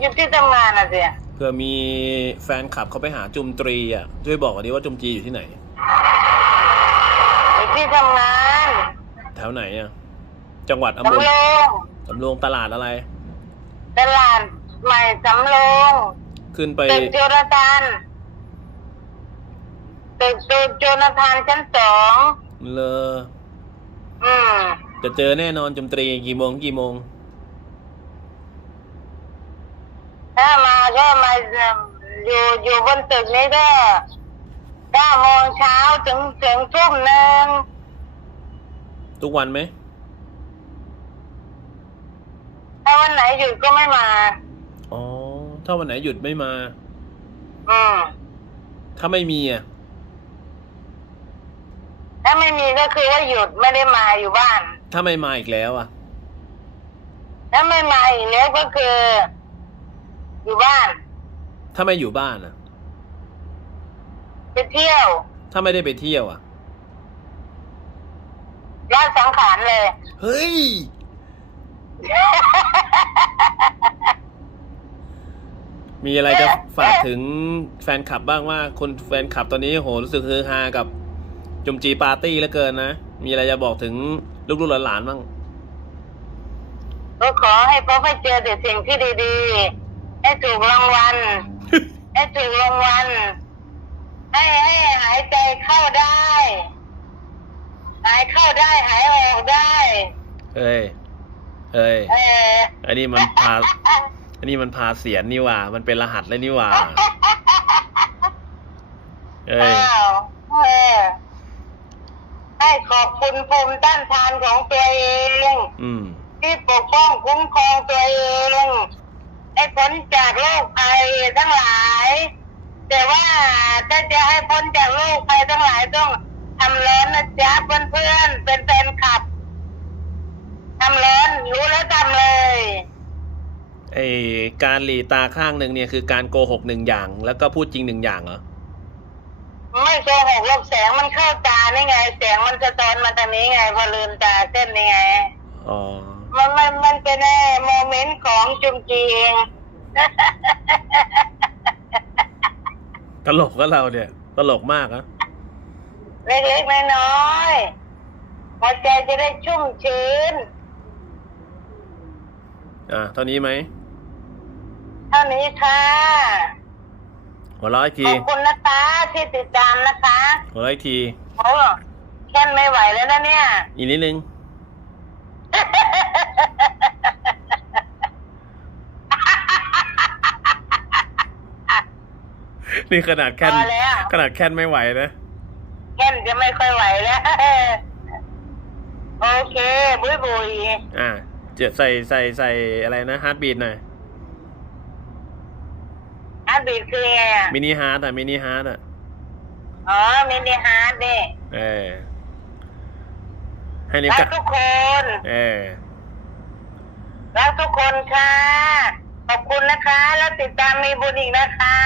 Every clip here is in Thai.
อยู่ที่ทำงานอะสิเพื่อมีแฟนคลับเขาไปหาจุมตรีอะช่วยบอกวันนี้ว่าจุมจีอยู่ที่ไหน อยู่ที่ทำงานแถวไหนอะ จังหวัดอำสำเภโรองสำโรงตลาดอะไร ตลาดใหม่สำโรงขึ้นไปตึกโจนาธานตึกตึกโจนาธานชั้นสองเลออืมจะเจอแน่นอนจุมตรีกี่โมงกี่โมง ถ้ามาก็มาอยู่อยู่บนตึกนี้ก็เก้าโมงเช้าถึงถึงทุ่มหนึ่งทุกวันไหมถ้าวันไหนหยุดก็ไม่มา อ๋อ ถ้าวันไหนหยุดไม่มา อืม ถ้าไม่มีอะ ถ้าไม่มีก็คือว่าหยุดไม่ได้มาอยู่บ้าน ถ้าไม่มาอีกแล้วอะ ถ้าไม่มาอีกแล้วก็คือ อยู่บ้านถ้าไม่อยู่บ้านอะ ไปเที่ยว ถ้าไม่ได้ไปเที่ยวอะละสังขารเลย เฮ้ย มีอะไรจะฝากถึงแฟนคลับบ้างว่าคนแฟนคลับตอนนี้โหรู้สึกฮือฮากับ จุมจีปาร์ตี้เหลือเกินนะ มีอะไรจะบอกถึงลูกๆหลานๆบ้าง ก็ขอให้พบให้เจอแต่สิ่งที่ดีๆ ให้ถูกรางวัลให้ถูกรางวัล ให้ให้หายใจเข้าได้ หายเข้าได้หายออกได้เอ้ยเอ้ย เอออันนี้มันพา อันนี้มันพาเสียนนี่หว่า มันเป็นรหัสเลยนี่หว่า เอ้ย อ้าวเออให้ขอบคุณภูมิต้านทานของตัวเอง อืม ที่ปกป้องคุ้มครองตัวเองให้ พ้นจากโรคภัยทั้งหลาย แต่ว่าถ้าจะให้พ้นจากโรคภัยทั้งหลายต้องทำร้อนนะจ๊ะเพื่อนๆเป็นแฟนคลับทำร้อนรู้แล้วทำเลยไอการหลีตาข้างหนึ่งเนี่ยคือการโกหกหนึ่งอย่าง แล้วก็พูดจริงหนึ่งอย่างเหรอไม่โกหกหรอกแสงมันเข้าตานี่ไง แสงมันสะท้อนมาทางนี้ไงพอลืมตาเส้นนี่ไงอ๋อมันมันมันเป็นไอ้โมเมนต์ของจุมจีเอง ตลกก็เราเนี่ย ตลกมากนะเล็กๆน้อยๆหัวใจจะได้ชุ่มชื้น อะเท่านี้ไหมเท่านี้ค่ะหัวเราะอีกขทีอบคุณนะคะที่ติดตามนะคะหัวเราะอีกทีโอ้แค่นไม่ไหวแล้วนะเนี่ย อีกนิดนึง นี่ขนาดแค่นพอแล้ว ขนาดแค่นไม่ไหวนะแค่นจะไม่ค่อยไหวแล้ว โอเค บุยบุยอะเจะใส่ใส่ใส่อะไรนะฮาร์ดบีดหน่อยอาร์ตบีดคือไงอะมินิฮาร์ดอะมินิฮาร์ดอะอ๋อมินิฮาร์ดนี่เออให้นิ้วรักะกทุกคน เออรักทุกคนค่ะ ขอบคุณนะคะ แล้วติดตามมีบุญอีกนะคะ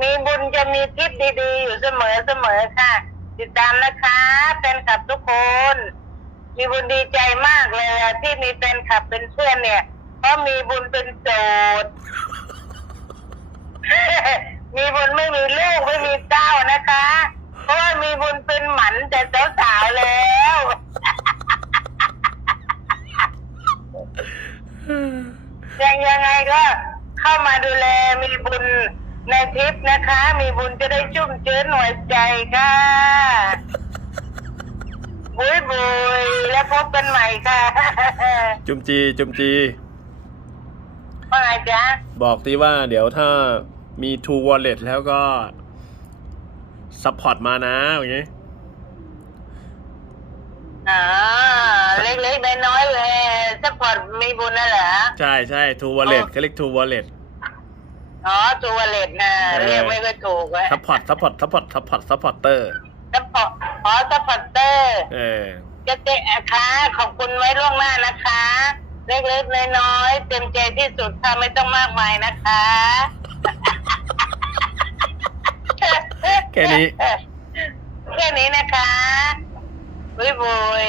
มีบุญ จะมีทิศดีๆ อยู่เสมอเสมอค่ะ ติดตามนะคะแฟนคลับทุกคน มีบุญดีใจมากเลยอะที่มีแฟนคลับเป็นเพื่อนเนี่ยเพราะมีบุญเป็นโสดมีบุญไม่มีลูกไม่มีเต้านะคะ เพราะว่ามีบุญเป็นหมันแต่สาวๆแล้ว ยังยังไงก็เข้ามาดูแลมีบุญ ในทริปนะคะ มีบุญจะได้ชุ่มชื้นหัวใจค่ะบุยบุยแล้วพบกันใหม่ค่ะจุมจีจุมจีว่าไงจ๊ะบอกทีว่าเดี๋ยวถ้ามี True Wallet แล้วก็ซัพพอร์ตมานะอย่างงี้อ๋อเล็กๆน้อยๆเลยสปอร์ตมีบุญน่ะเหรอ ใช่ใช่ True Wallet อ๋อเขาเรียก True Wallet อ๋อตัวเลตนะเออเรียกไม่ก็ถูกเว้ยซัพพอร์ตซัพพอร์ตซัพพอร์ตซัพพอร์ตซัพพอร์เตอร์สปอร์ตอ๋อสปอร์ตเตอร์ เออจะเตะค่ะขอบคุณไว้ล่วงหน้านะคะ เล็กๆน้อยๆเต็มใจที่สุดค่ะไม่ต้องมากมายนะคะแค่นี้ แค่นี้นะคะบุยบุย